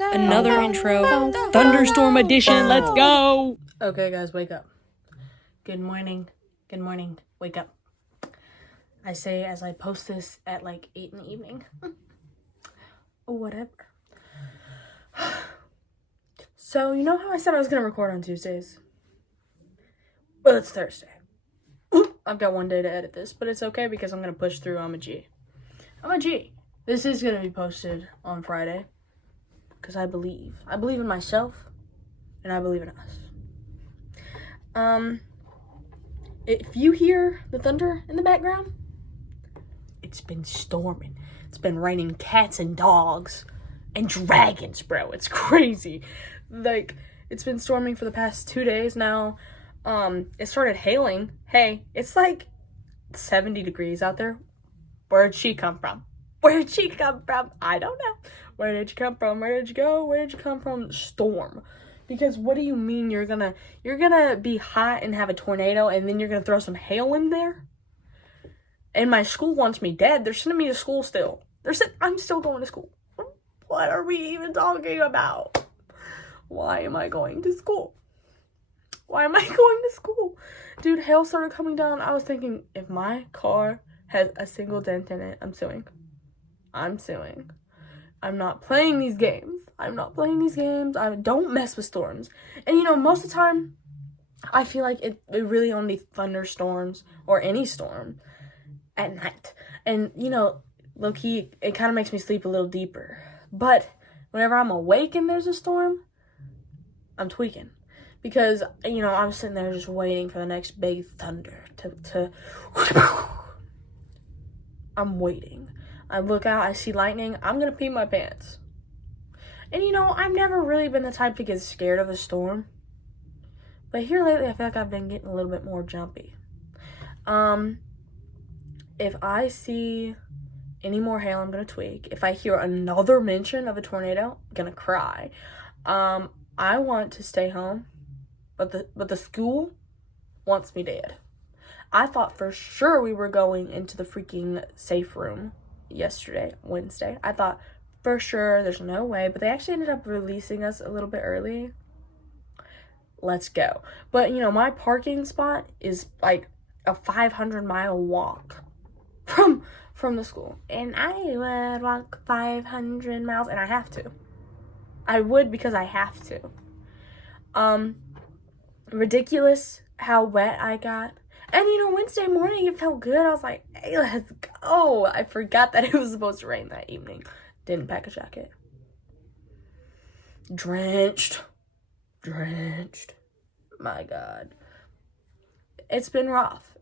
Another intro. Thunderstorm edition. Let's go. Okay, guys, wake up. Good morning. Good morning. Wake up. I say as I post this at like 8 in the evening. Whatever. So, you know how I said I was going to record on Tuesdays? Well, it's Thursday. I've got one day to edit this, but it's okay because I'm going to push through. I'm a G. I'm a G. This is going to be posted on Friday because I believe. I believe in myself and I believe in us. If you hear the thunder in the background, it's been storming. It's been raining cats and dogs and dragons, bro. It's crazy. Like, it's been storming for the past 2 days now. It started hailing. Hey, it's like 70 degrees out there. Where'd she come from? Where'd she come from? I don't know. Where did you come from? Where did you go? Where did you come from? Storm. Because what do you mean you're gonna be hot and have a tornado and then you're gonna throw some hail in there? And my school wants me dead. They're sending me to school still. I'm still going to school. What are we even talking about? Why am I going to school? Why am I going to school? Dude, hail started coming down. I was thinking, if my car has a single dent in it, I'm suing. I'm suing. I'm not playing these games. I don't mess with storms. And you know, most of the time, I feel like it really only thunderstorms or any storm at night. And you know, low-key, it kind of makes me sleep a little deeper. But whenever I'm awake and there's a storm, I'm tweaking. Because, you know, I'm sitting there just waiting for the next big thunder to I'm waiting. I look out, I see lightning, I'm gonna pee my pants. And you know, I've never really been the type to get scared of a storm. But here lately, I feel like I've been getting a little bit more jumpy. If I see any more hail, I'm gonna tweak. If I hear another mention of a tornado, I'm gonna cry. I want to stay home, but the school wants me dead. I thought for sure we were going into the freaking safe room yesterday, Wednesday. I thought for sure there's no way, but they actually ended up releasing us a little bit early. Let's go. But you know, my parking spot is like a 500-mile walk from the school, and I would walk 500 miles, and I have to. I would because I have to. Ridiculous how wet I got. And you know, Wednesday morning it felt good. I was like, hey, let's go. I forgot that it was supposed to rain that evening. Didn't pack a jacket. Drenched. My God. It's been rough.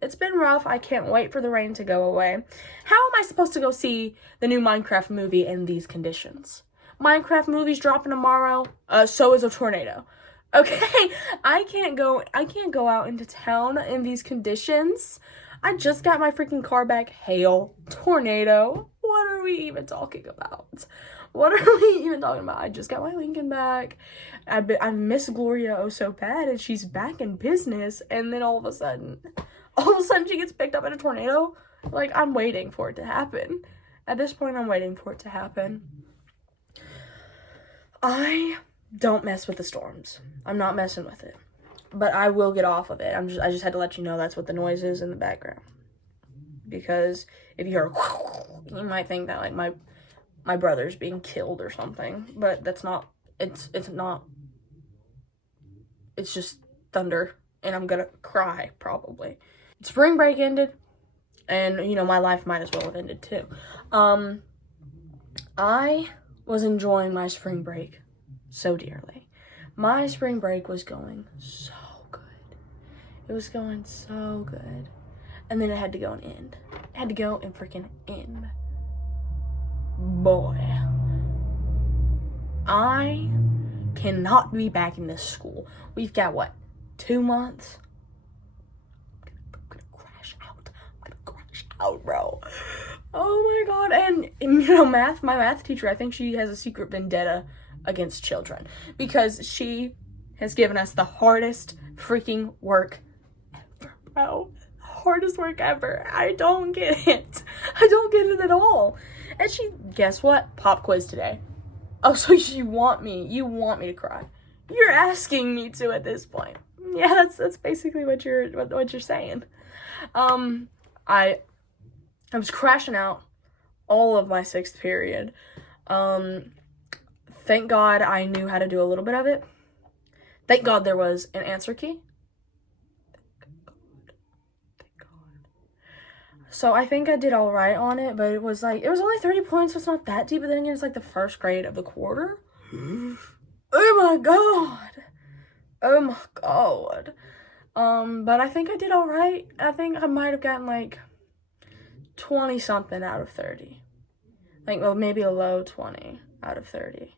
I can't wait for the rain to go away. How am I supposed to go see the new Minecraft movie in these conditions? Minecraft movie's dropping tomorrow. So is a tornado. Okay, I can't go out into town in these conditions. I just got my freaking car back. Hail, tornado. What are we even talking about? I just got my Lincoln back. I miss Gloria oh so bad, and she's back in business. And then all of a sudden she gets picked up in a tornado. Like, I'm waiting for it to happen. At this point, I'm waiting for it to happen. I don't mess with the storms. I'm not messing with it. But I will get off of it. I just had to let you know that's what the noise is in the background. Because if you hear you might think that like my brother's being killed or something, but that's not. It's not. It's just thunder, and I'm gonna cry probably. Spring break ended, and you know, my life might as well have ended too. I was enjoying my spring break so dearly. My spring break was going so good. It was going so good. And then it had to go and end. It had to go and freaking end. Boy. I cannot be back in this school. We've got, what, 2 months? I'm gonna crash out, bro. Oh my God. And you know, my math teacher, I think she has a secret vendetta against children because she has given us the hardest freaking work ever, bro. Hardest work ever. I don't get it. I don't get it at all. And guess what? Pop quiz today. Oh, so you want me to cry. You're asking me to at this point. Yeah, that's basically what you're saying. I was crashing out all of my 6th period. Thank God I knew how to do a little bit of it. Thank God there was an answer key. Thank God. So I think I did all right on it, but it was only 30 points, so it's not that deep. But then again, it's like the first grade of the quarter. Oh my God. Oh my God. But I think I did all right. I think I might have gotten like 20 something out of 30. Like, well, maybe a low 20 out of 30.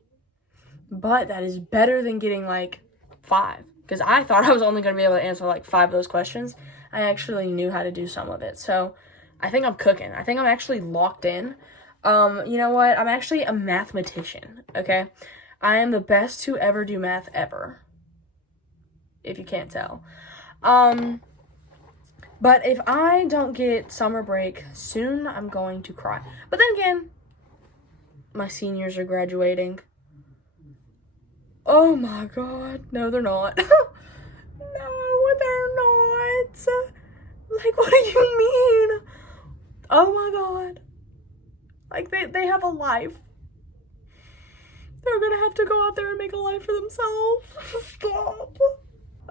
But that is better than getting like 5. Because I thought I was only going to be able to answer like 5 of those questions. I actually knew how to do some of it. So I think I'm cooking. I think I'm actually locked in. You know what? I'm actually a mathematician, okay? I am the best to ever do math ever. If you can't tell. But if I don't get summer break soon, I'm going to cry. But then again, my seniors are graduating. Oh my God. No, they're not. No, they're not. Like, what do you mean? Oh my God. Like, they have a life. They're gonna have to go out there and make a life for themselves. Stop.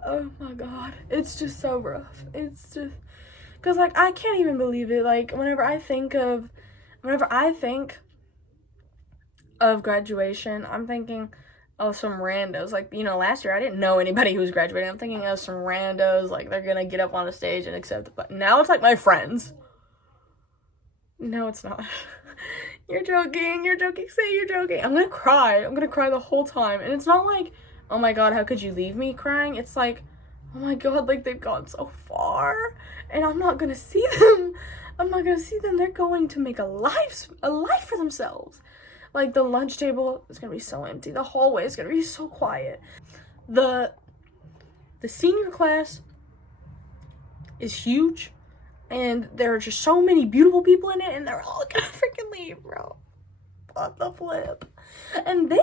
Oh my God. It's just so rough. It's just... Because, like, I can't even believe it. Like, whenever I think of graduation, I'm thinking of some randos. Like, you know, last year I didn't know anybody who was graduating. I'm thinking of some randos, like, they're gonna get up on a stage and accept the button. Now it's like my friends. No, it's not. You're joking. Say you're joking. I'm gonna cry. I'm gonna cry the whole time. And it's not like, oh my God, how could you leave me crying? It's like, oh my God, like, they've gone so far. And I'm not gonna see them. They're going to make a life for themselves. Like, the lunch table is gonna be so empty. The hallway is gonna be so quiet. The senior class is huge. And there are just so many beautiful people in it, and they're all gonna freaking leave, bro. What the flip? And then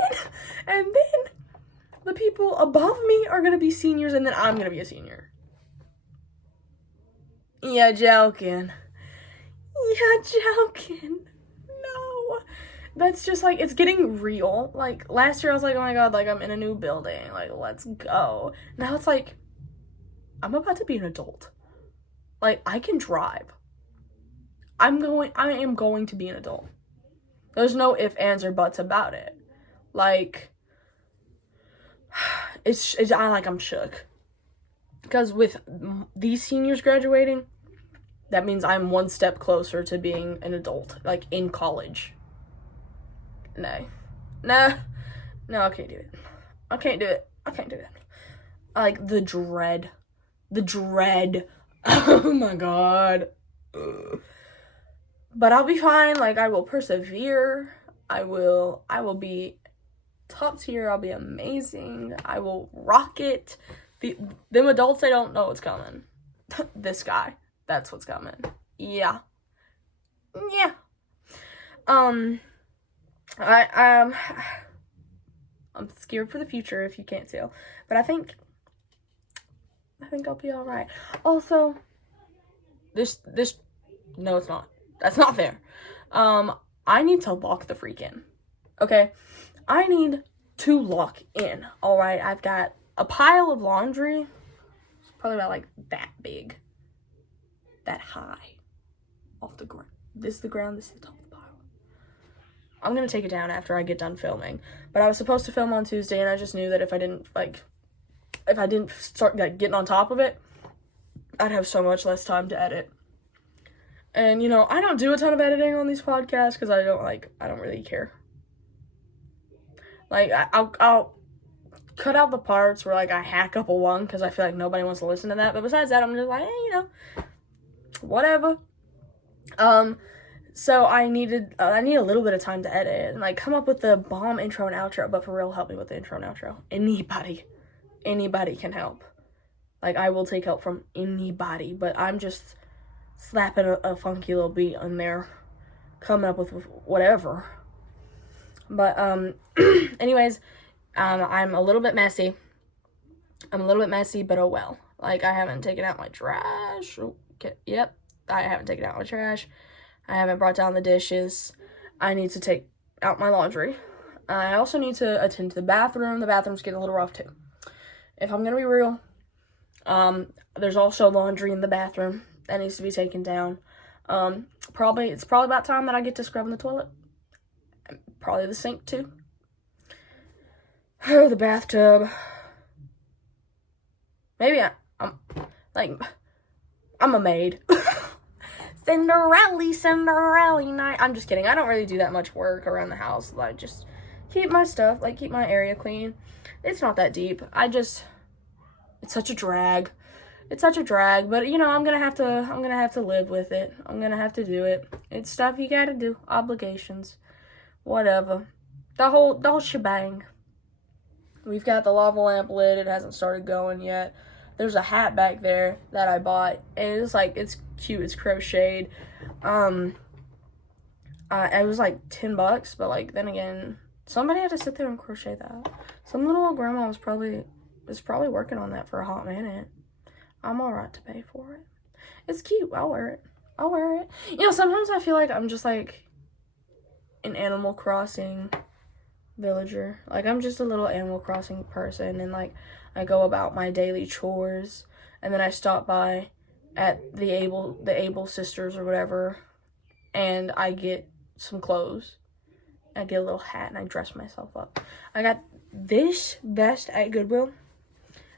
the people above me are gonna be seniors, and then I'm gonna be a senior. Yeah, joking. No. That's just, like, it's getting real. Like, last year I was like, oh my God, like, I'm in a new building. Like, let's go. Now it's like, I'm about to be an adult. Like, I can drive. I am going to be an adult. There's no ifs, ands, or buts about it. Like, I'm shook. Because with these seniors graduating, that means I'm one step closer to being an adult. Like, in college. No, I can't do it. I can't do it. Like, the dread. Oh my God. Ugh. But I'll be fine. Like, I will persevere. I will be top tier. I'll be amazing. I will rock it. Them adults, they don't know what's coming. This guy, that's what's coming. Yeah. I'm scared for the future, if you can't tell. But I think I'll be all right. Also, no, it's not. That's not fair. I need to lock the freak in. Okay? I need to lock in. All right? I've got a pile of laundry. It's probably about like that big. That high. Off the ground. This is the ground. This is the top of the pile. I'm going to take it down after I get done filming. But I was supposed to film on Tuesday, and I just knew that if I didn't start getting on top of it, I'd have so much less time to edit. And, you know, I don't do a ton of editing on these podcasts because I don't really care. Like, I'll cut out the parts where, like, I hack up a lung because I feel like nobody wants to listen to that. But besides that, I'm just like, you know, whatever. So I need a little bit of time to edit and, like, come up with the bomb intro and outro. But for real, help me with the intro and outro. Anybody can help. Like, I will take help from anybody, but I'm just slapping a funky little beat in there, coming up with whatever. But, anyways, I'm a little bit messy. But oh well. Like, I haven't taken out my trash. Okay, yep, I haven't taken out my trash. I haven't brought down the dishes. I need to take out my laundry. I also need to attend to the bathroom. The bathroom's getting a little rough, too. If I'm gonna be real, there's also laundry in the bathroom that needs to be taken down. It's probably about time that I get to scrubbing the toilet. Probably the sink, too. Oh, the bathtub. Maybe I'm a maid. Cinderella night. I'm just kidding. I don't really do that much work around the house. Like, just keep my stuff, like, keep my area clean. It's not that deep. It's such a drag. But, you know, I'm gonna have to live with it. I'm gonna have to do it. It's stuff you gotta do. Obligations. Whatever. The whole shebang. We've got the lava lamp lit. It hasn't started going yet. There's a hat back there that I bought, and it's cute. It's crocheted. It was like $10, but like then again, somebody had to sit there and crochet that. Some little old grandma was probably working on that for a hot minute. I'm alright to pay for it. It's cute. I'll wear it. You know, sometimes I feel like I'm just like an Animal Crossing villager. Like, I'm just a little Animal Crossing person, and like I go about my daily chores, and then I stop by at the Able sisters or whatever, and I get some clothes. I get a little hat and I dress myself up. I got this vest at Goodwill,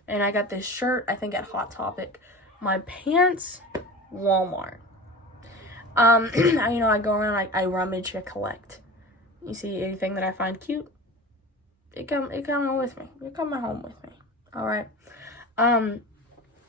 and I got this shirt, I think, at Hot Topic. My pants, Walmart. You know, I go around, I rummage, I collect. You see anything that I find cute, it come with me. It come home with me. Alright.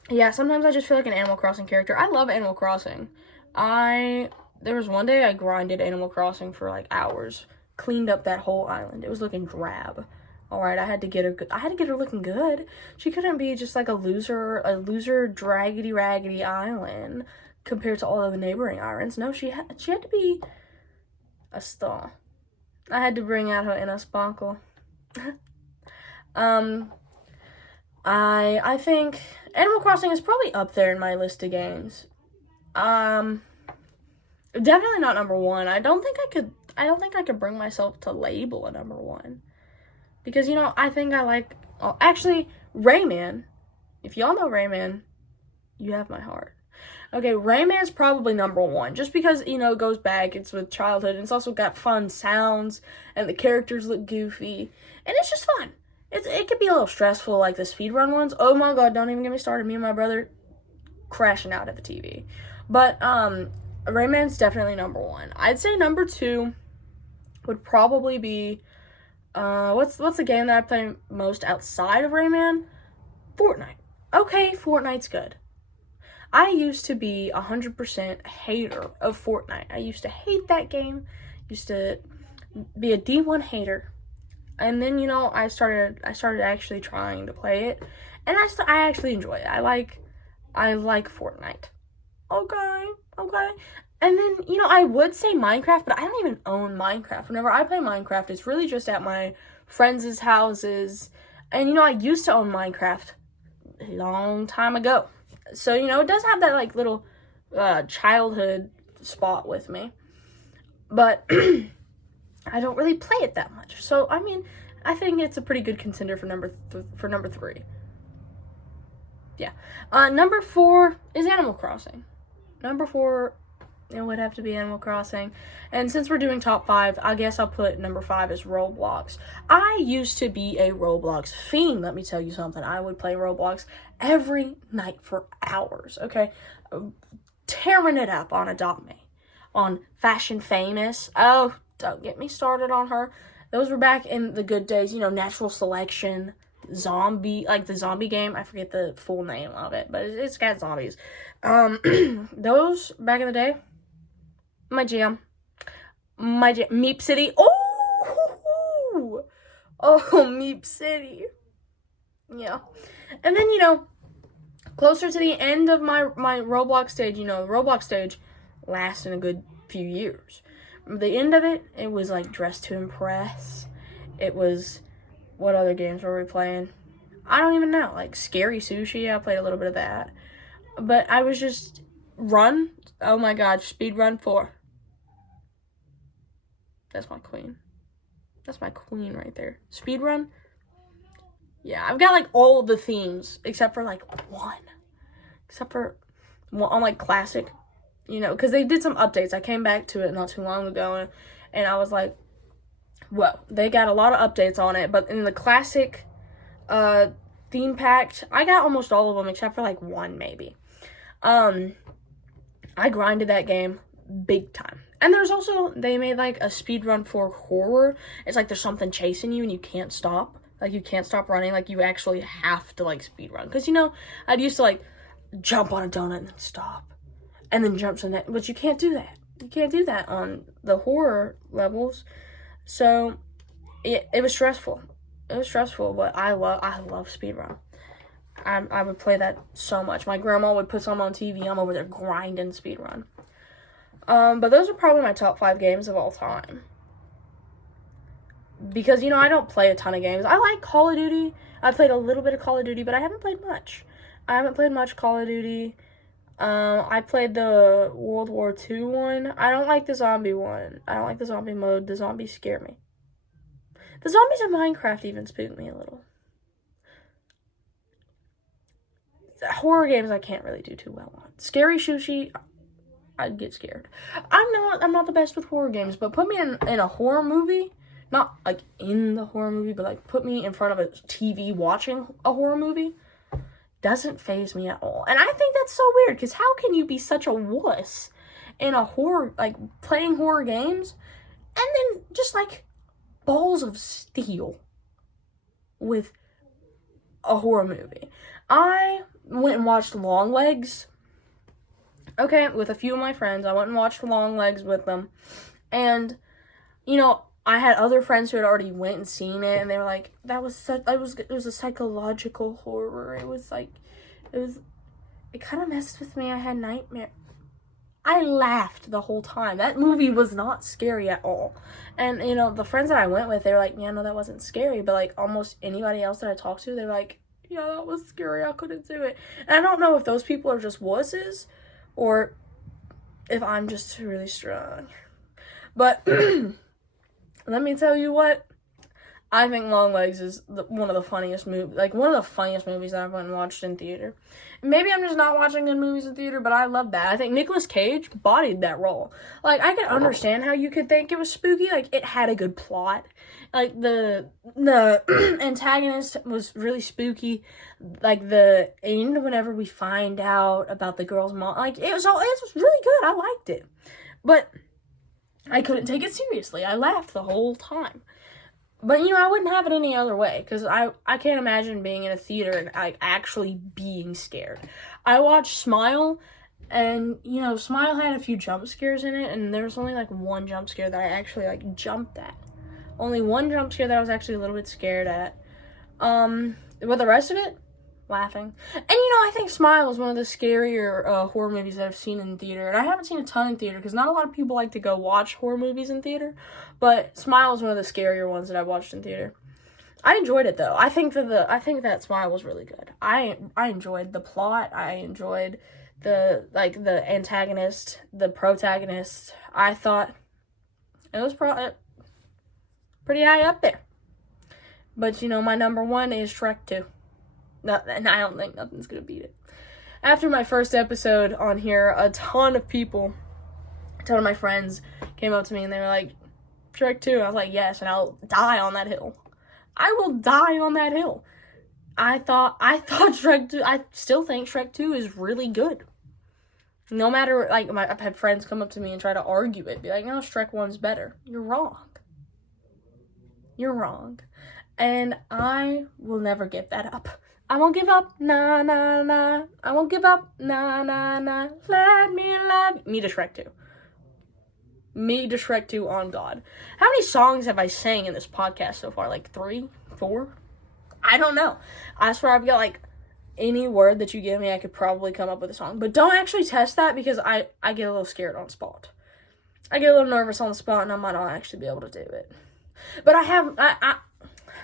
Yeah, sometimes I just feel like an Animal Crossing character. I love Animal Crossing. There was one day I grinded Animal Crossing for like hours. Cleaned up that whole island. It was looking drab. Alright, I had to get her looking good. She couldn't be just like a loser draggedy raggedy island compared to all of the neighboring islands. No, she had to be a star. I had to bring out her inner sparkle. I think Animal Crossing is probably up there in my list of games. Definitely not number one. I don't think I could bring myself to label a number one. Because, you know, I think I like... Oh, actually, Rayman. If y'all know Rayman, you have my heart. Okay, Rayman's probably number one. Just because, you know, it goes back. It's with childhood. And it's also got fun sounds. And the characters look goofy. And it's just fun. It could be a little stressful, like the speedrun ones. Oh my god, don't even get me started. Me and my brother crashing out at the TV. But, Rayman's definitely number one. I'd say number two would probably be... what's the game that I play most outside of Rayman? Fortnite. Okay, Fortnite's good. I used to be 100% hater of Fortnite. I used to hate that game. Used to be a D1 hater. And then, you know, I started actually trying to play it, and I actually enjoy it. I like Fortnite. Okay. And then, you know, I would say Minecraft, but I don't even own Minecraft. Whenever I play Minecraft, it's really just at my friends' houses. And, you know, I used to own Minecraft a long time ago. So, you know, it does have that, like, little childhood spot with me. But I don't really play it that much. So, I mean, I think it's a pretty good contender for number three. Yeah. Number 4 is Animal Crossing. Number 4... it would have to be Animal Crossing. And since we're doing top 5, I guess I'll put number 5 as Roblox. I used to be a Roblox fiend, let me tell you something. I would play Roblox every night for hours, okay? Tearing it up on Adopt Me. On Fashion Famous. Oh, don't get me started on her. Those were back in the good days, you know, Natural Selection, Zombie, like the zombie game. I forget the full name of it, but it's got zombies. Those, back in the day, my jam. Meep City. Oh, Meep City. Yeah. And then, you know, closer to the end of my Roblox stage, you know, Roblox stage lasts in a good few years. the end of it, it was like Dress to Impress. It was, what other games were we playing? I don't even know. Like Scary Sushi, I played a little bit of that. But I was just, Run. Oh my god, Speedrun 4. That's my queen. That's my queen right there. Speedrun. Yeah, I've got like all the themes except for like one. Except for one on like classic, you know, because they did some updates. I came back to it not too long ago and I was like, whoa, they got a lot of updates on it. But in the classic theme pack, I got almost all of them except for like one maybe. I grinded that game big time. And there's also, they made like a speedrun for horror. It's like there's something chasing you and you can't stop. Like you can't stop running. Like you actually have to like speedrun. Because, you know, I'd used to like jump on a donut and then stop. And then jump to that. But you can't do that. You can't do that on the horror levels. So it was stressful. It was stressful, but I love speedrun. I would play that so much. My grandma would put some on TV. I'm over there grinding speedrun. But those are probably my top 5 games of all time. Because, you know, I don't play a ton of games. I like Call of Duty. I played a little bit of Call of Duty, but I haven't played much. I haven't played much Call of Duty. I played the World War II one. I don't like the zombie one. I don't like the zombie mode. The zombies scare me. The zombies in Minecraft even spook me a little. Horror games I can't really do too well on. Scary Sushi, I'd get scared. I'm not the best with horror games, but put me in a horror movie, not like in the horror movie, but like put me in front of a TV watching a horror movie, doesn't faze me at all. And I think that's so weird, because how can you be such a wuss in a horror, like playing horror games, and then just like balls of steel with a horror movie? I went and watched Longlegs. Okay, with a few of my friends. I went and watched Longlegs with them. And, you know, I had other friends who had already went and seen it, and they were like, it was a psychological horror. It kind of messed with me. I had nightmares. I laughed the whole time. That movie was not scary at all. And, you know, the friends that I went with, they were like, yeah, no, that wasn't scary. But, like, almost anybody else that I talked to, they were like, yeah, that was scary. I couldn't do it. And I don't know if those people are just wusses or if I'm just really strong. But let me tell you what. I think Longlegs is one of the funniest movies that I've went and watched in theater. Maybe I'm just not watching good movies in theater, but I love that. I think Nicolas Cage bodied that role. Like, I can understand how you could think it was spooky. Like, it had a good plot. Like, the antagonist was really spooky. Like, the end, whenever we find out about the girl's mom, like, it was really good. I liked it. But I couldn't take it seriously. I laughed the whole time. But, you know, I wouldn't have it any other way, because I can't imagine being in a theater and, like, actually being scared. I watched Smile, and, you know, Smile had a few jump scares in it, and there was only, like, one jump scare that I actually, like, jumped at. Only one jump scare that I was actually a little bit scared at. But the rest of it, laughing. And, you know, I think Smile is one of the scarier horror movies that I've seen in theater. And I haven't seen a ton in theater because not a lot of people like to go watch horror movies in theater. But Smile is one of the scarier ones that I watched in theater. I enjoyed it though. I think that Smile was really good. I enjoyed the plot. I enjoyed the antagonist, the protagonist. I thought it was pretty high up there. But you know, my number one is Shrek 2. And I don't think nothing's gonna beat it. After my first episode on here, a ton of my friends came up to me and they were like, Shrek 2. I was like, yes, and I'll die on that hill. I will die on that hill. I thought Shrek 2, I still think Shrek 2 is really good. No matter, like, I've had friends come up to me and try to argue it, be like, no, Shrek 1's better. You're wrong. You're wrong. And I will never give that up. I won't give up, nah, nah, nah. I won't give up, nah, nah, nah. Let me love me to Shrek 2. Me to Shrek 2 on God. How many songs have I sang in this podcast so far? Like 3? 4? I don't know. I swear I've got like any word that you give me, I could probably come up with a song. But don't actually test that because I get a little scared on spot. I get a little nervous on the spot and I might not actually be able to do it. But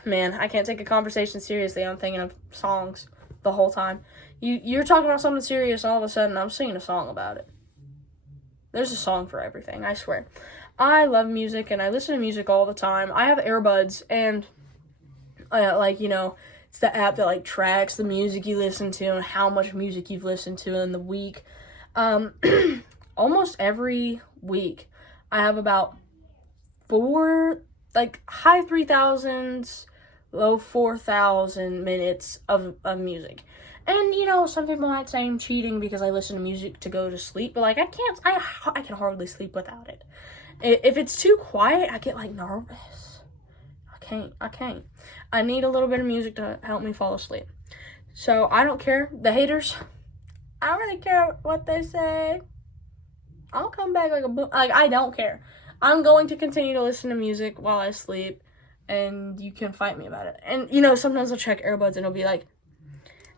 man, I can't take a conversation seriously. I'm thinking of songs the whole time. You're talking about something serious and all of a sudden I'm singing a song about it. There's a song for everything, I swear. I love music and I listen to music all the time. I have earbuds and it's the app that like tracks the music you listen to and how much music you've listened to in the week. Almost every week I have about high 3,000s, low 4,000 minutes of music. And, some people might say I'm cheating because I listen to music to go to sleep, but, like, I can hardly sleep without it. If it's too quiet, I get, like, nervous. I can't. I need a little bit of music to help me fall asleep. So, I don't care. The haters, I don't really care what they say. I'll come back like a boom. Like, I don't care. I'm going to continue to listen to music while I sleep, and you can fight me about it. And, sometimes I'll check earbuds, and it'll be like,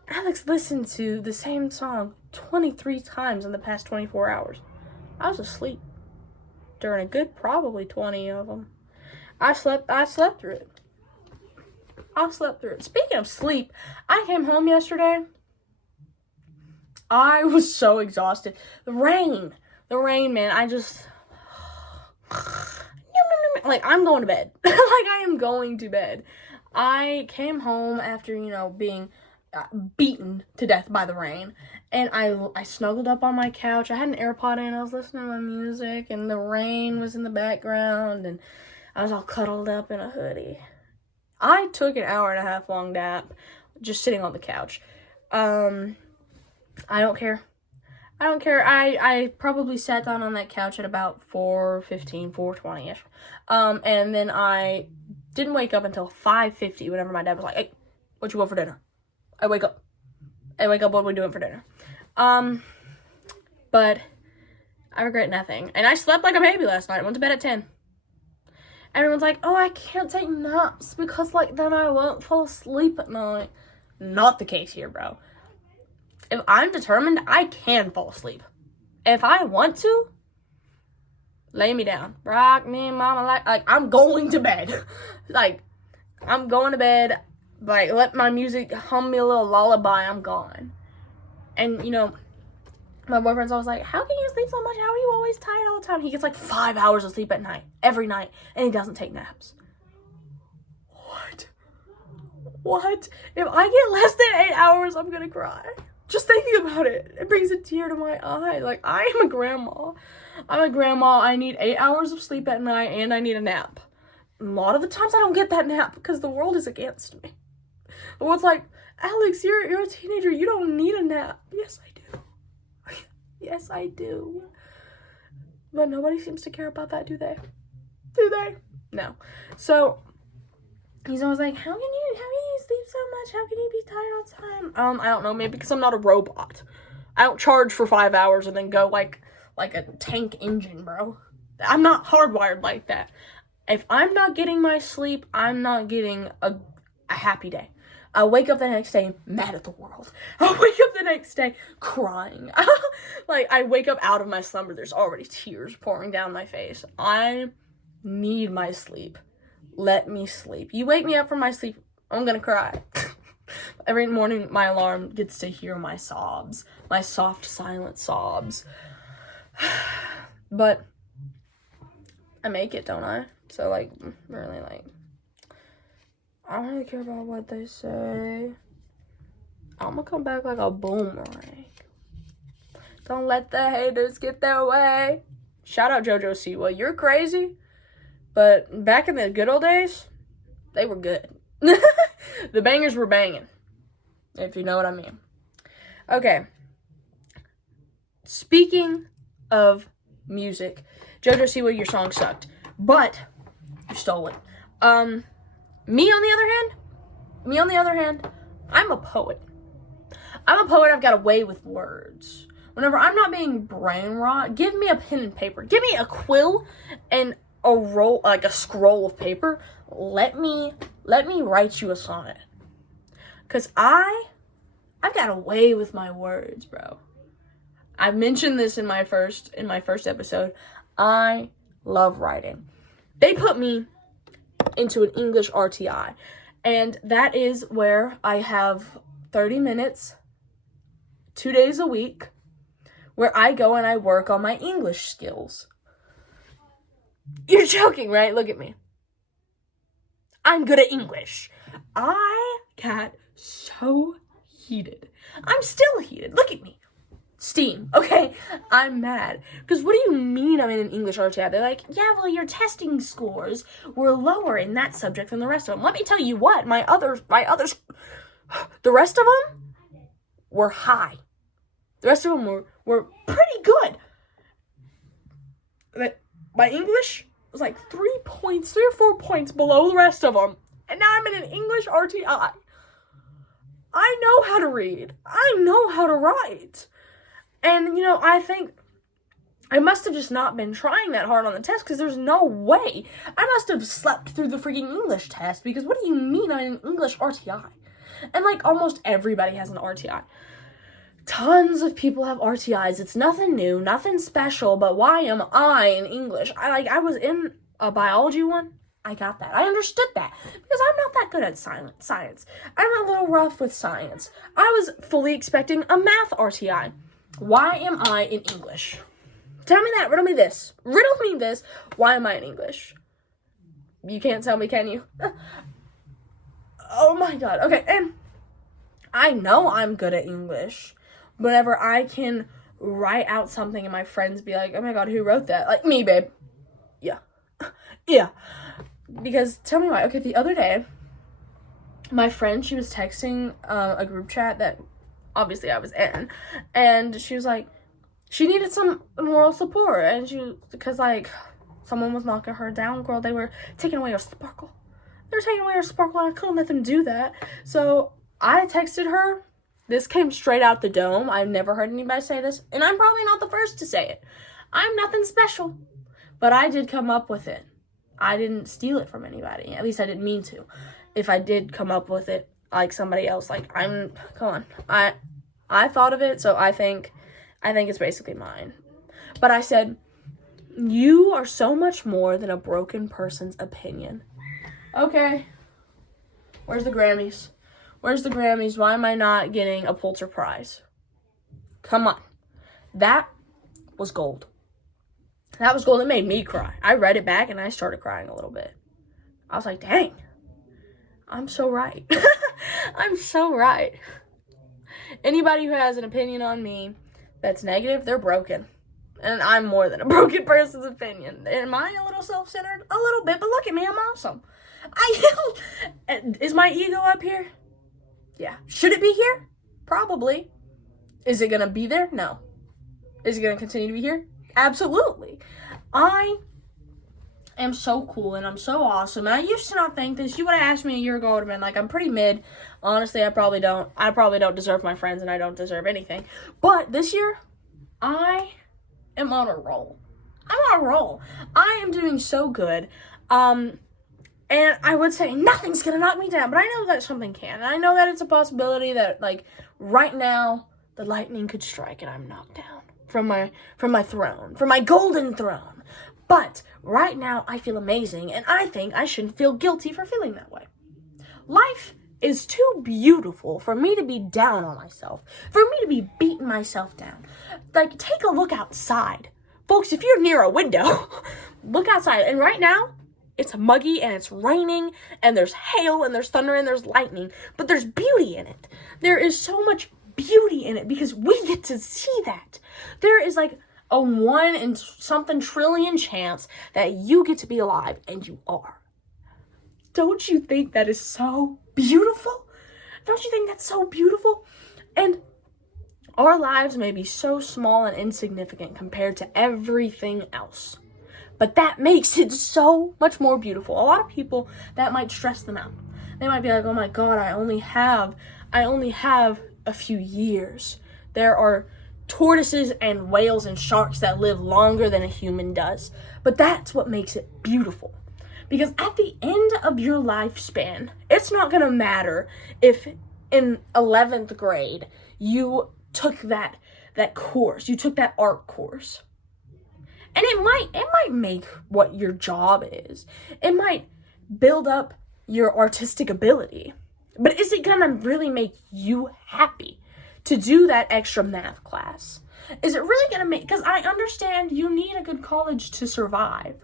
Alex listened to the same song 23 times in the past 24 hours. I was asleep during a good probably 20 of them. I slept through it. Speaking of sleep, I came home yesterday. I was so exhausted. The rain, man, I'm going to bed. I am going to bed. I came home after, being beaten to death by the rain, and I snuggled up on my couch. I had an AirPod in, I was listening to my music, and the rain was in the background, and I was all cuddled up in a hoodie. I took an 1.5 hour long nap, just sitting on the couch. I don't care. I probably sat down on that couch at about 4:15, 4:20ish. And then I didn't wake up until 5:50 whenever my dad was like, "Hey, what you want for dinner?" I wake up, what are we doing for dinner? But I regret nothing. And I slept like a baby last night. I went to bed at 10. Everyone's like, oh, I can't take naps because, then I won't fall asleep at night. Not the case here, bro. If I'm determined, I can fall asleep. If I want to, lay me down. Rock me, mama, I'm going to bed. I'm going to bed. Let my music hum me a little lullaby, I'm gone. And, my boyfriend's always like, how can you sleep so much? How are you always tired all the time? He gets 5 hours of sleep at night, every night, and he doesn't take naps. What? If I get less than 8 hours, I'm gonna cry. Just thinking about it. It brings a tear to my eye. I am a grandma. I need 8 hours of sleep at night, and I need a nap. A lot of the times I don't get that nap because the world is against me. The world's like, Alex, you're a teenager. You don't need a nap. Yes, I do. Yes, I do. But nobody seems to care about that, do they? No. So, he's always like, how can you sleep so much? How can you be tired all the time? I don't know, maybe because I'm not a robot. I don't charge for 5 hours and then go like a tank engine, bro. I'm not hardwired like that. If I'm not getting my sleep, I'm not getting a happy day. I wake up the next day mad at the world. I wake up the next day crying. I wake up out of my slumber. There's already tears pouring down my face. I need my sleep. Let me sleep. You wake me up from my sleep, I'm gonna cry. Every morning, my alarm gets to hear my sobs. My soft, silent sobs. But I make it, don't I? So, really, I don't really care about what they say. I'm gonna come back like a boomerang. Don't let the haters get their way. Shout out JoJo Siwa. You're crazy, but back in the good old days, they were good. The bangers were banging, if you know what I mean. Okay. Speaking of music, JoJo Siwa, your song sucked, but you stole it. Me on the other hand, I'm a poet. I've got a way with words. Whenever I'm not being brain rot, give me a pen and paper. Give me a quill and a scroll of paper. Let me write you a sonnet. Cause I've got a way with my words, bro. I mentioned this in my first episode. I love writing. They put me into an English RTI, and that is where I have 30 minutes, 2 days a week, where I go and I work on my English skills. You're joking, right? Look at me. I'm good at English. I got so heated. I'm still heated. Look at me. Steam, okay? I'm mad. Because what do you mean I'm in an English RTI? They're like, yeah, well, your testing scores were lower in that subject than the rest of them. Let me tell you what, the rest of them were high. The rest of them were pretty good. My English was like 3 or 4 points below the rest of them. And now I'm in an English RTI. I know how to read. I know how to write. And, I think I must have just not been trying that hard on the test, because there's no way. I must have slept through the freaking English test, because what do you mean I'm in an English RTI? And, almost everybody has an RTI. Tons of people have RTIs. It's nothing new, nothing special, but why am I in English? I was in a biology one. I got that. I understood that, because I'm not that good at science. I'm a little rough with science. I was fully expecting a math RTI. Why am I in English? Tell me that. Riddle me this. Why am I in English? You can't tell me, can you? Oh my god. Okay, and I know I'm good at English whenever I can write out something and my friends be like, oh my god, who wrote that? Like, me, babe. Yeah. Yeah. Because, tell me why. Okay, the other day, my friend, she was texting a group chat that obviously I was in, and she was like, she needed some moral support, and because someone was knocking her down, girl. They were taking away her sparkle. They were taking away her sparkle, and I couldn't let them do that. So I texted her. This came straight out the dome. I've never heard anybody say this, and I'm probably not the first to say it. I'm nothing special, but I did come up with it. I didn't steal it from anybody. At least I didn't mean to. If I did come up with it, like somebody else, come on. I thought of it, so I think it's basically mine. But I said, you are so much more than a broken person's opinion. Okay. Where's the Grammys? Why am I not getting a Pulitzer Prize? Come on. That was gold. It made me cry. I read it back and I started crying a little bit. I was like, dang. I'm so right. I'm so right. Anybody who has an opinion on me that's negative, they're broken. And I'm more than a broken person's opinion. Am I a little self-centered? A little bit, but look at me, I'm awesome. Is my ego up here? Yeah. Should it be here? Probably. Is it gonna be there? No. Is it gonna continue to be here? Absolutely. I am so cool and I'm so awesome. And I used to not think this. You would have asked me a year ago, I would have been like, I'm pretty mid. Honestly, I probably don't deserve my friends, and I don't deserve anything. But this year, I am on a roll. I am doing so good. And I would say nothing's gonna knock me down, but I know that something can. And I know that it's a possibility that, right now, the lightning could strike and I'm knocked down from my throne, from my golden throne. But right now, I feel amazing, and I think I shouldn't feel guilty for feeling that way. Life is too beautiful for me to be down on myself, for me to be beating myself down. Take a look outside. Folks, if you're near a window, look outside. And right now, it's muggy, and it's raining, and there's hail, and there's thunder, and there's lightning. But there's beauty in it. There is so much beauty in it because we get to see that. There is a 1 in something trillion chance that you get to be alive, and you are. Don't you think that is so beautiful? Don't you think that's so beautiful? And our lives may be so small and insignificant compared to everything else, but that makes it so much more beautiful. A lot of people, that might stress them out. They might be like, oh my god, I only have a few years. There are tortoises and whales and sharks that live longer than a human does. But that's what makes it beautiful. Because at the end of your lifespan, it's not going to matter if in 11th grade you took that course, you took that art course, And it might make what your job is. It might build up your artistic ability. But is it gonna really make you happy to do that extra math class? Is it really gonna make, because I understand you need a good college to survive,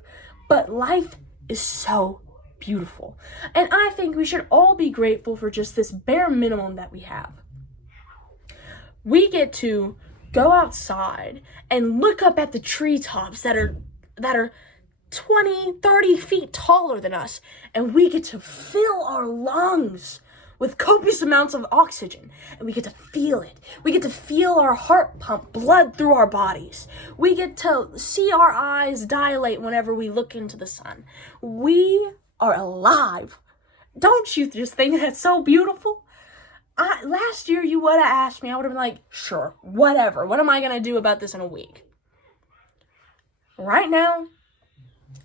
but life is so beautiful. And I think we should all be grateful for just this bare minimum that we have. We get to go outside and look up at the treetops that are 20, 30 feet taller than us, and we get to fill our lungs with copious amounts of oxygen, and we get to feel it. We get to feel our heart pump blood through our bodies. We get to see our eyes dilate whenever we look into the sun. We are alive. Don't you just think that's so beautiful? Last year you would have asked me, I would have been like, sure, whatever. What am I going to do about this in a week? Right now,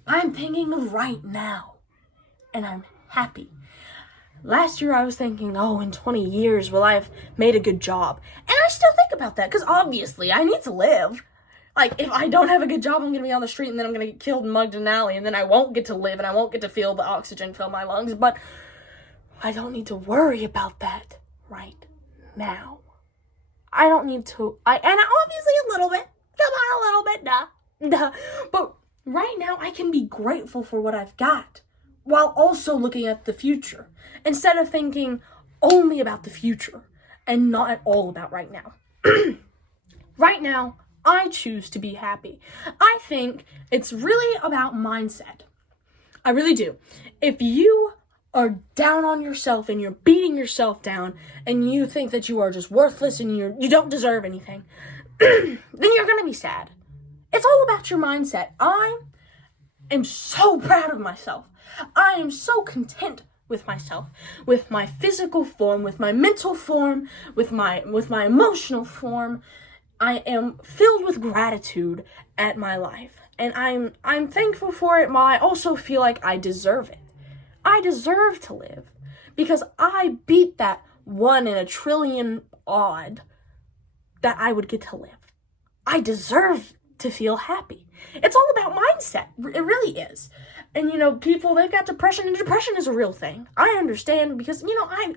I'm thinking of right now, and I'm happy. Last year I was thinking, in 20 years, will I have made a good job? And I still think about that, because obviously I need to live. Like, if I don't have a good job, I'm going to be on the street, and then I'm going to get killed and mugged in an alley, and then I won't get to live, and I won't get to feel the oxygen fill my lungs. But I don't need to worry about that right now. I don't need to, and obviously a little bit. Come on, a little bit, duh. But right now, I can be grateful for what I've got, while also looking at the future, instead of thinking only about the future, and not at all about right now. Right now, I choose to be happy. I think it's really about mindset. I really do. If you are down on yourself and you're beating yourself down and you think that you are just worthless and you don't deserve anything, then you're going to be sad. It's all about your mindset. I am so proud of myself. I am so content with myself, with my physical form, with my mental form, with my emotional form. I am filled with gratitude at my life, and I'm thankful for it, but I also feel like I deserve it. I deserve to live, because I beat that 1 in a trillion odd that I would get to live. I deserve to feel happy. It's all about mindset. It really is. And, people, they've got depression, and depression is a real thing. I understand, because,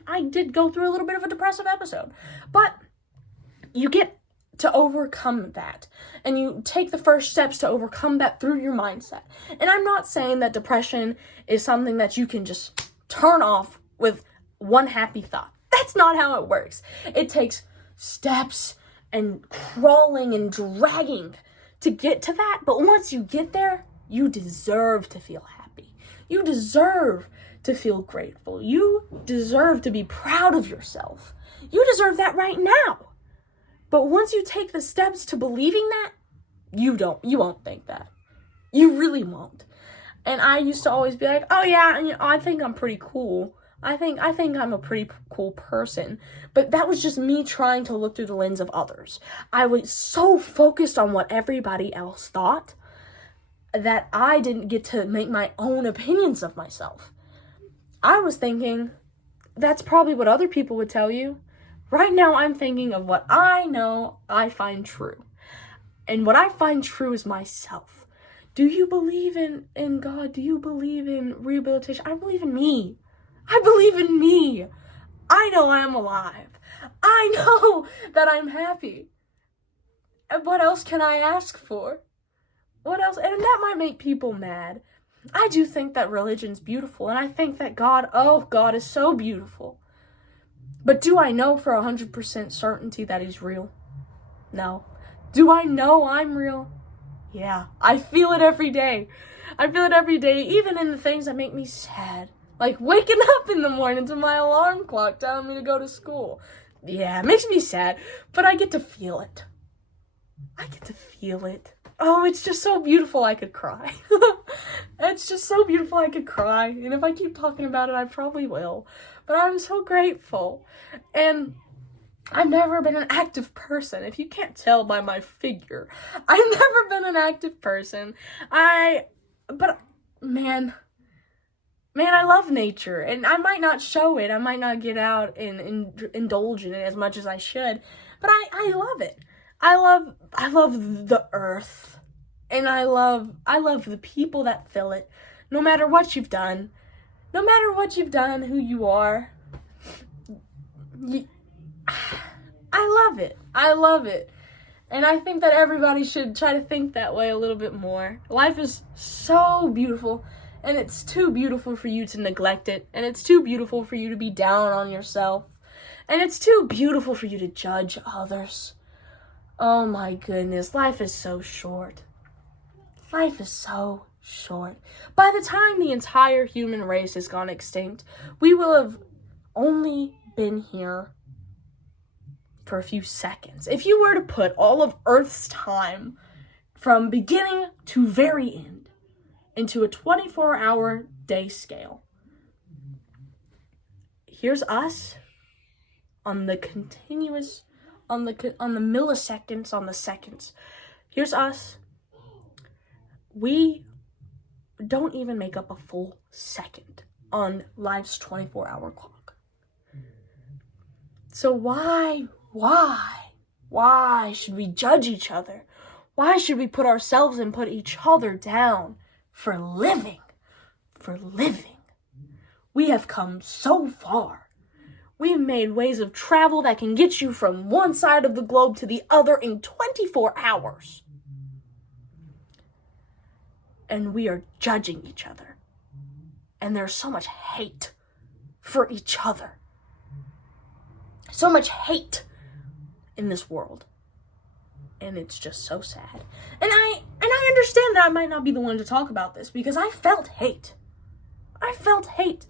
I did go through a little bit of a depressive episode. But you get to overcome that, and you take the first steps to overcome that through your mindset. And I'm not saying that depression is something that you can just turn off with one happy thought. That's not how it works. It takes steps and crawling and dragging to get to that. But once you get there, you deserve to feel happy. You deserve to feel grateful. You deserve to be proud of yourself. You deserve that right now. But once you take the steps to believing that, you won't think that. You really won't. And I used to always be like, oh yeah, I think I'm pretty cool. I think I'm a pretty cool person. But that was just me trying to look through the lens of others. I was so focused on what everybody else thought that I didn't get to make my own opinions of myself. I was thinking, that's probably what other people would tell you. Right now, I'm thinking of what I know I find true. And what I find true is myself. Do you believe in God? Do you believe in rehabilitation? I believe in me. I believe in me. I know I am alive. I know that I'm happy. And what else can I ask for? What else? And that might make people mad. I do think that religion's beautiful, and I think that God is so beautiful. But do I know for 100% certainty that he's real? No. Do I know I'm real? Yeah. I feel it every day. I feel it every day, even in the things that make me sad. Like waking up in the morning to my alarm clock telling me to go to school. Yeah, it makes me sad, but I get to feel it. I get to feel it. Oh, it's just so beautiful I could cry. It's just so beautiful I could cry. And if I keep talking about it, I probably will. But I'm so grateful. And I've never been an active person. If you can't tell by my figure, I've never been an active person. But man, I love nature. And I might not show it. I might not get out and indulge in it as much as I should. But I love it. I love the earth. And I love the people that fill it. No matter what you've done, who you are, I love it. I love it. And I think that everybody should try to think that way a little bit more. Life is so beautiful, and it's too beautiful for you to neglect it, and it's too beautiful for you to be down on yourself, and it's too beautiful for you to judge others. Oh my goodness, life is so short. Life is so short. By the time the entire human race has gone extinct, we will have only been here for a few seconds. If you were to put all of Earth's time from beginning to very end into a 24-hour day scale, here's us on the continuous, on the milliseconds, on the seconds. Here's us. We don't even make up a full second on life's 24-hour clock. So why should we judge each other? Why should we put ourselves and put each other down for living? We have come so far. We've made ways of travel that can get you from one side of the globe to the other in 24 hours. And we are judging each other. And there's so much hate for each other. So much hate in this world. And it's just so sad. And I understand that I might not be the one to talk about this, because I felt hate. I felt hate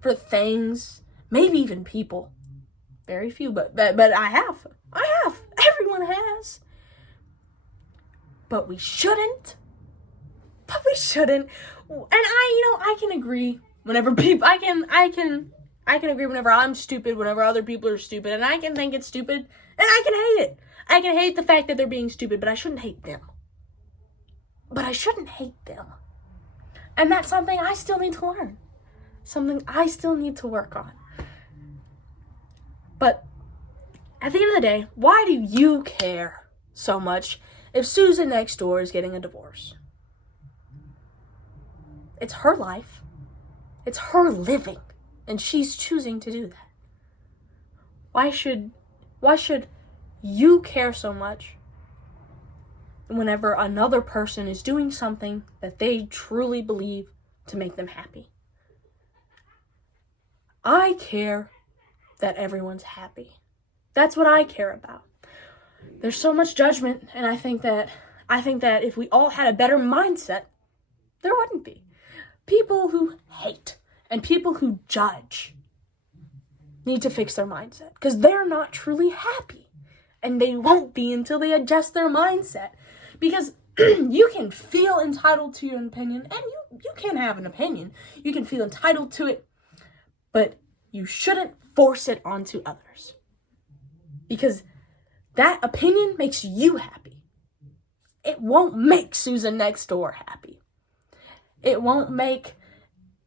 for things, maybe even people. Very few, but I have. Everyone has. But we shouldn't. And I can agree whenever people, I can agree whenever I'm stupid, whenever other people are stupid, and I can think it's stupid, and I can hate it. I can hate the fact that they're being stupid, but I shouldn't hate them. And that's something I still need to learn. Something I still need to work on. But at the end of the day, why do you care so much if Susan next door is getting a divorce? It's her life. It's her living. And she's choosing to do that. Why should you care so much whenever another person is doing something that they truly believe to make them happy? I care that everyone's happy. That's what I care about. There's so much judgment, and I think that if we all had a better mindset, there wouldn't be. People who hate and people who judge need to fix their mindset, because they're not truly happy, and they won't be until they adjust their mindset. Because you can feel entitled to your opinion, and you can have an opinion. You can feel entitled to it, but you shouldn't force it onto others, because that opinion makes you happy. It won't make Susan next door happy. It won't make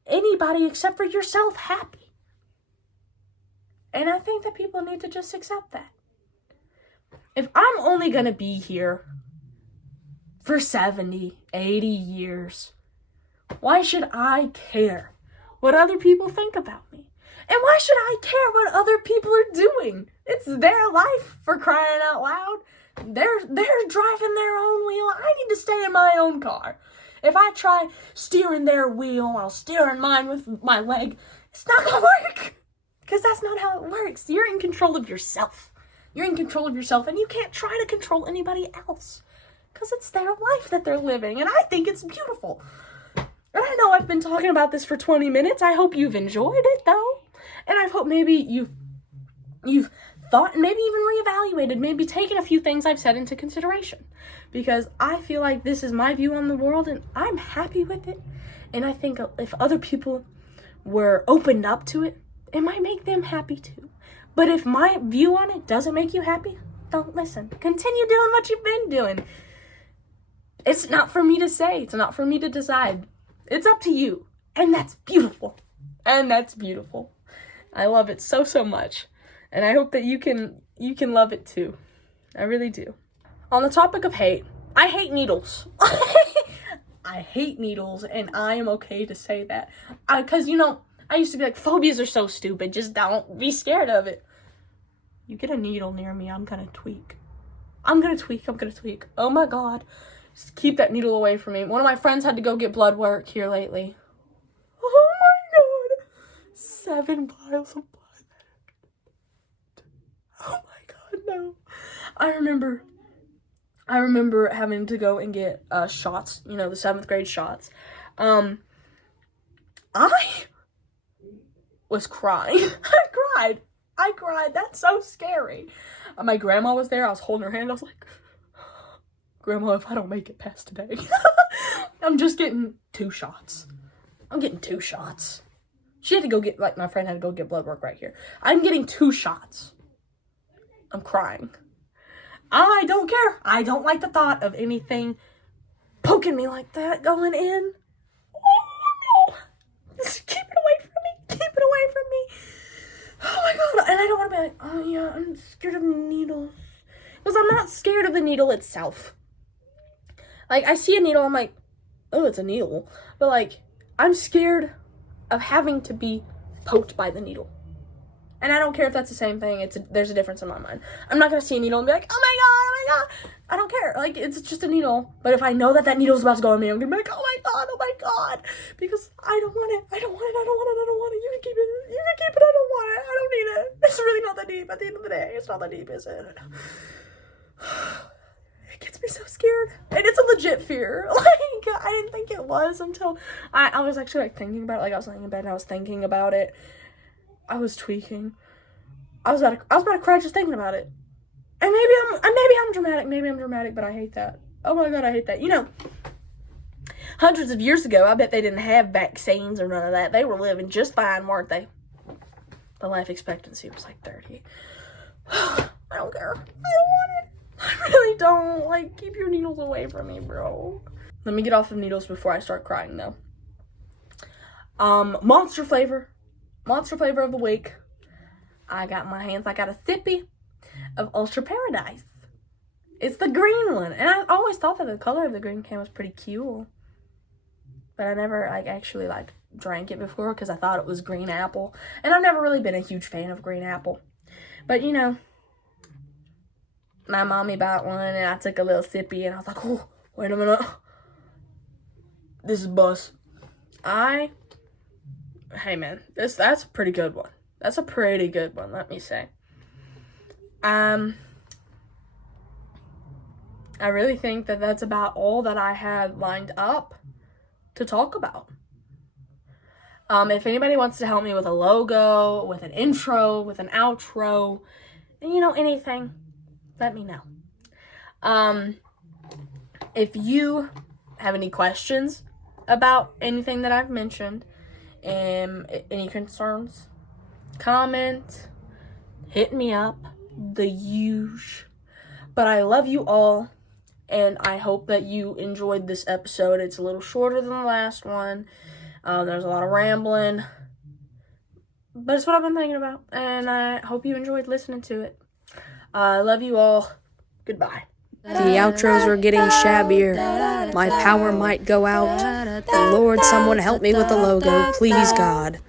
anybody except for yourself happy. And I think that people need to just accept that. If I'm only going to be here for 70, 80 years, why should I care what other people think about me? And why should I care what other people are doing? It's their life, for crying out loud. They're driving their own wheel. I need to stay in my own car. If I try steering their wheel while steering mine with my leg, it's not going to work. Because that's not how it works. You're in control of yourself. You're in control of yourself, and you can't try to control anybody else. Because it's their life that they're living, and I think it's beautiful. And I know I've been talking about this for 20 minutes. I hope you've enjoyed it, though. And I hope maybe you've thought and maybe even reevaluated, maybe taken a few things I've said into consideration. Because I feel like this is my view on the world, and I'm happy with it. And I think if other people were opened up to it, it might make them happy too. But if my view on it doesn't make you happy, don't listen. Continue doing what you've been doing. It's not for me to say. It's not for me to decide. It's up to you. And that's beautiful. I love it so, so much. And I hope that you can love it too. I really do. On the topic of hate, I hate needles. I hate needles, and I am okay to say that. Because, you know, I used to be like, phobias are so stupid. Just don't be scared of it. You get a needle near me, I'm gonna tweak. I'm gonna tweak. Oh my God. Just keep that needle away from me. One of my friends had to go get blood work here lately. Oh my God. 7 vials of blood. Oh my God, no. I remember having to go and get shots, you know, the 7th grade shots. I was crying. I cried. That's so scary. My grandma was there. I was holding her hand. I was like, Grandma, if I don't make it past today, I'm just getting 2 shots. I'm getting 2 shots. She had to go get, like, my friend had to go get blood work right here. I'm getting 2 shots. I'm crying. I don't care. I don't like the thought of anything poking me like that going in. Oh, no. Just keep it away from me. Keep it away from me. Oh, my God. And I don't want to be like, oh, yeah, I'm scared of needles. Because I'm not scared of the needle itself. Like, I see a needle, I'm like, oh, it's a needle. But, like, I'm scared of having to be poked by the needle. And I don't care if that's the same thing. There's a difference in my mind. I'm not going to see a needle and be like, oh my God. I don't care. Like, it's just a needle. But if I know that needle is about to go on me, I'm going to be like, oh my God. Because I don't want it. You can keep it. I don't want it. I don't need it. It's really not that deep at the end of the day. It's not that deep, is it? It gets me so scared. And it's a legit fear. Like, I didn't think it was until I was actually, like, thinking about it. Like, I was laying in bed and I was thinking about it. I was tweaking. I was about to cry just thinking about it. And maybe I'm dramatic, but I hate that. Oh my God, I hate that. You know, hundreds of years ago, I bet they didn't have vaccines or none of that. They were living just fine, weren't they? The life expectancy was like 30. I don't care. I don't want it. I really don't. Like, keep your needles away from me, bro. Let me get off of needles before I start crying, though. Monster flavor of the week. I got a sippy of Ultra Paradise. It's the green one. And I always thought that the color of the green can was pretty cute. But I never, actually, drank it before because I thought it was green apple. And I've never really been a huge fan of green apple. But, you know, my mommy bought one and I took a little sippy and I was like, oh, wait a minute. This is bus. Hey man, that's a pretty good one. That's a pretty good one, let me say. I really think that that's about all that I had lined up to talk about. If anybody wants to help me with a logo, with an intro, with an outro, you know, anything, let me know. If you have any questions about anything that I've mentioned, any concerns, comment, hit me up, the huge. But I love you all, and I hope that you enjoyed this episode. It's a little shorter than the last one. There's a lot of rambling, but it's what I've been thinking about, and I hope you enjoyed listening to it. I love you all. Goodbye. The outros are getting shabbier. My power might go out. Lord, someone help me with the logo, please, God.